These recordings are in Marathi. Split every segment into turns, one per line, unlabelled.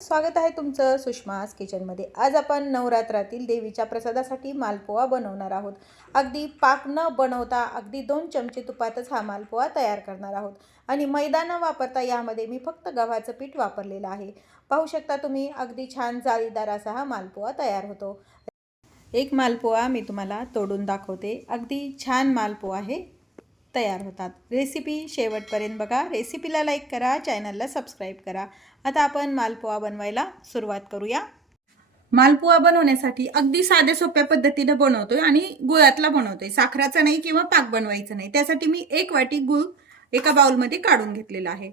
स्वागत आहे तुमचं सुषमास किचनमध्ये आज आपण नवरात्रातील देवीच्या प्रसादासाठी मालपोहा बनवणार आहोत. अगदी पाक न बनवता अगदी दोन चमचे तुपातच हा मालपोहा तयार करणार आहोत. आणि मैदा न वापरता यामध्ये मी फक्त गव्हाचं पीठ वापरलेलं आहे. पाहू शकता तुम्ही अगदी छान जाळीदार असा हा मालपोहा तयार होतो. एक मालपोहा मी तुम्हाला तोडून दाखवते. अगदी छान मालपोहा हे तयार होतात. रेसिपी शेवटपर्यंत बघा. रेसिपीला लाईक करा चॅनलला सबस्क्राईब करा. आता आपण मालपोहा बनवायला सुरुवात करूया. मालपुवा बनवण्यासाठी अगदी साध्या सोप्या पद्धतीनं बनवतोय आणि गुळातला बनवतोय. साखराचा नाही किंवा पाक बनवायचा नाही. त्यासाठी मी एक वाटी गुळ एका बाउलमध्ये काढून घेतलेला आहे.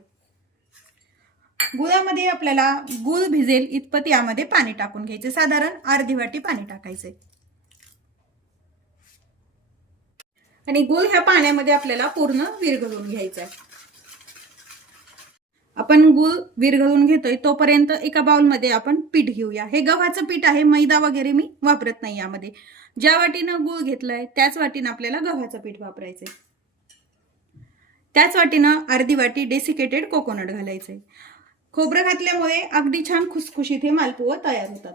गुळामध्ये आपल्याला गुळ भिजेल इतपत यामध्ये पाणी टाकून घ्यायचे. साधारण अर्धी वाटी पाणी टाकायचे आणि गुळ ह्या पाण्यामध्ये आपल्याला पूर्ण विरघळून घ्यायचा आहे आपण गुळ विरघळून घेतोय तोपर्यंत एका बाउलमध्ये आपण पीठ घेऊया. हे गव्हाचं पीठ आहे मैदा वगैरे मी वापरत नाही यामध्ये. ज्या वाटीनं गुळ घेतलाय त्याच वाटीनं आपल्याला गव्हाचं पीठ वापरायचंय. त्याच वाटीनं अर्धी वाटी डेसिकेटेड कोकोनट घालायचंय. खोबरं घातल्यामुळे अगदी छान खुसखुशीत हे मालपुवं तयार होतात.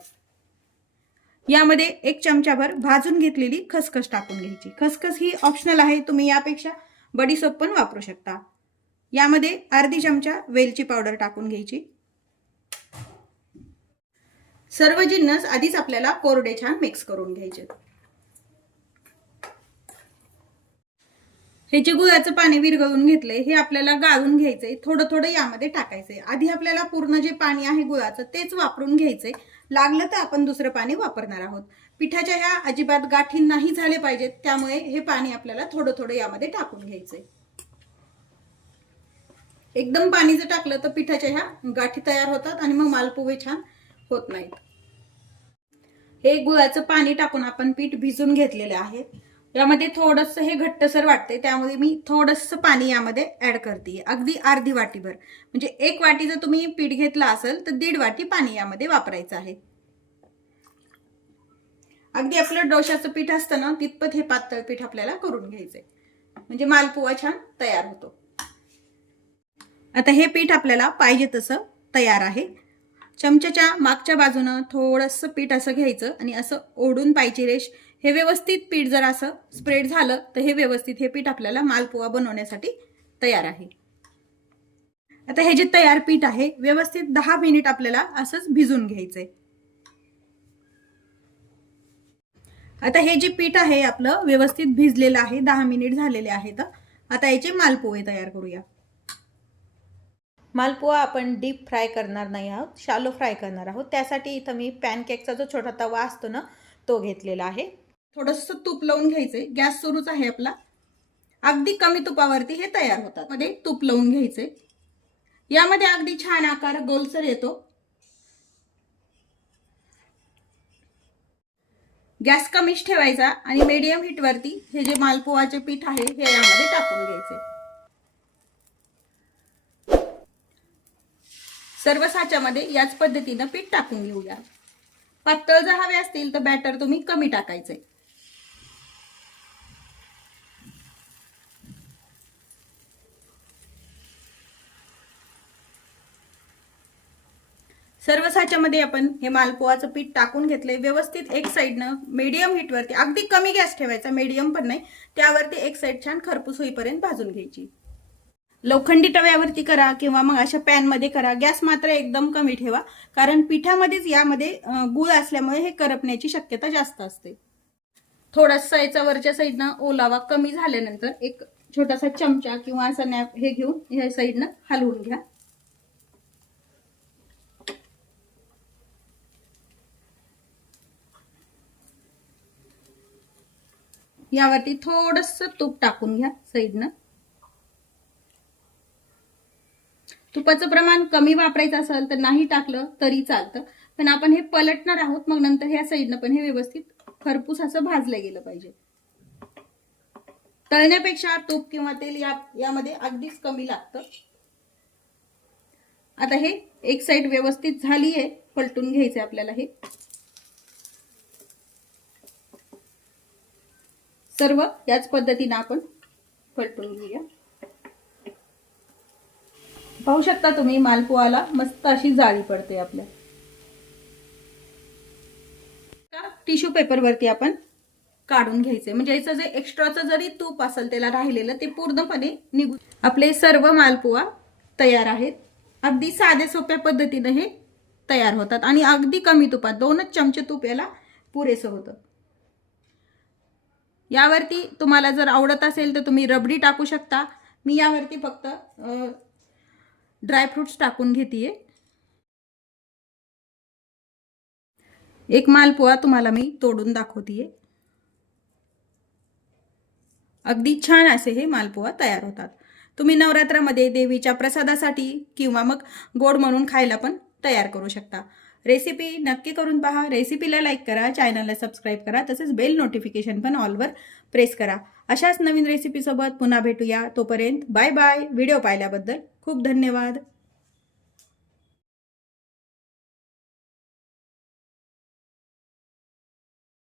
यामध्ये एक चमचाभर भाजून घेतलेली खसखस टाकून घ्यायची. खसखस ही ऑप्शनल आहे तुम्ही यापेक्षा बडीसोप पण वापरू शकता. यामध्ये अर्धी चमचा वेलची पावडर टाकून घ्यायची. सर्व जिन्नस आधीच आपल्याला कोरडे छान मिक्स करून घ्यायचे. हे जे गुळाचं पाणी विरघळून घेतलंय हे आपल्याला गाळून घ्यायचंय थोडं थोडं यामध्ये टाकायचंय. आधी आपल्याला पूर्ण जे पाणी आहे गुळाचं तेच वापरून घ्यायचंय. लागलं तर आपण दुसरं पाणी वापरणार आहोत. पिठाच्या ह्या अजिबात गाठी नाही झाले पाहिजेत त्यामुळे हे पाणी आपल्याला थोडं थोडं यामध्ये टाकून घ्यायचंय. एकदम पाणी जर टाकलं तर पिठाच्या ह्या गाठी तयार होतात आणि मग मालपोहे छान होत नाहीत. हे गुळाचं पाणी टाकून आपण पीठ भिजून घेतलेले आहे. यामध्ये थोडस हे घट्टसर वाटते त्यामुळे मी थोडस पाणी यामध्ये ऍड करते. अगदी अर्धी वाटीभर. म्हणजे एक वाटी जर तुम्ही पीठ घेतला असेल तर दीड वाटी पाणी यामध्ये वापरायचं आहे. अगदी आपलं डोशाचं पीठ असतं ना तितपत हे पातळ पीठ आपल्याला करून घ्यायचंय. म्हणजे मालपुवा छान तयार होतो. आता हे पीठ आपल्याला पाहिजे तसं तयार आहे. चमच्याच्या मागच्या बाजूनं थोडंसं पीठ असं घ्यायचं आणि असं ओढून पाहिजे रेश. हे व्यवस्थित पीठ जर असं स्प्रेड झालं तर हे व्यवस्थित हे पीठ आपल्याला मालपुवा बनवण्यासाठी तयार आहे. आता हे जे तयार पीठ आहे व्यवस्थित दहा मिनिट आपल्याला असंच भिजून घ्यायचंय. आता हे जे पीठ आहे आपलं व्यवस्थित भिजलेलं आहे दहा मिनिट झालेले आहेत. आता याचे मालपोहे तयार करूया. मालपुवा आपण डीप फ्राय करणार नाही आहोत शालो फ्राय करणार आहोत. त्यासाठी इथं मी पॅनकेकचा जो छोटा तवा असतो ना तो घेतलेला आहे. थोडंसं तूप लावून घ्यायचंय. गॅस सुरूच आहे आपला. अगदी कमी तुपावरती हे तयार होतात. मध्ये तूप लावून घ्यायचे यामध्ये अगदी छान आकार गोलसर येतो. गॅस कमीच ठेवायचा आणि मीडियम हीटवरती हे जे मालपोहाचे पीठ आहे हे यामध्ये टाकून घ्यायचे सर्व साच्यामध्ये याच पद्धतीनं पीठ टाकून घेऊया. पातळ जर हवे असतील तर बॅटर तुम्ही कमी टाकायचे सर्व साच्यामध्ये आपण हे मालपोहाचं पीठ टाकून घेतलंय. व्यवस्थित एक साईडनं मीडियम हीटवरती अगदी कमी गॅस ठेवायचा मीडियम पण नाही. त्यावरती एक साईड छान खरपूस होईपर्यंत भाजून घ्यायची. लोखंडी तव्यावरती करा किंवा मग अशा पॅनमध्ये करा. गॅस मात्र एकदम कमी ठेवा. कारण पिठामध्येच यामध्ये गुळ असल्यामुळे हे करपण्याची शक्यता जास्त असते. थोडासा याचा वरच्या साईडनं ओलावा कमी झाल्यानंतर एक छोटासा चमचा किंवा असा नॅप हे घेऊन ह्या साईडनं हलवून घ्या. यावरती थोडस तूप टाकून घ्या साईडनं तुपाचं प्रमाण कमी वापरायचं असेल तर नाही टाकलं तरी चालतं. पण आपण हे पलटणार आहोत मग नंतर ह्या साईडनं पण हे व्यवस्थित खरपूस असं भाजलं गेलं पाहिजे. तळण्यापेक्षा तूप किंवा तेल या यामध्ये अगदीच कमी लागतं. आता हे एक साईड व्यवस्थित झाली आहे पलटून घ्यायचे आपल्याला हे. सर्व याच पद्धतीनं आपण पलटून घेऊया. पाहू शकता तुम्ही मालपुआला मस्त अशी जाळी पडते आपल्या. टिश्यू पेपरवरती आपण काढून घ्यायचे. म्हणजे याचं जे एक्स्ट्राचं जरी तूप असेल त्याला राहिलेलं ते पूर्णपणे निघू आपले सर्व मालपुआ तयार आहेत. अगदी साध्या सोप्या पद्धतीने हे तयार होतात. आणि अगदी कमी तुपात दोनच चमचे तूप याला पुरेसं होतं. यावरती तुम्हाला जर आवडत असेल तर तुम्ही रबडी टाकू शकता. मी यावरती फक्त ड्रायफ्रुट्स टाकून घेते एक मालपोहा तुम्हाला मी तोडून दाखवतीये. अगदी छान असे हे मालपोहा तयार होतात. तुम्ही नवरात्रामध्ये देवीच्या प्रसादासाठी किंवा मग गोड म्हणून खायला पण तयार करू शकता. रेसिपी नक्की करून पहा. रेसिपीला लाईक करा चॅनलला सबस्क्राईब करा तसेच बेल नोटिफिकेशन पण ऑलवर प्रेस करा. अशाच नवीन रेसिपीसोबत पुन्हा भेटूया. तोपर्यंत बाय बाय व्हिडिओ पाहिल्याबद्दल खूप धन्यवाद.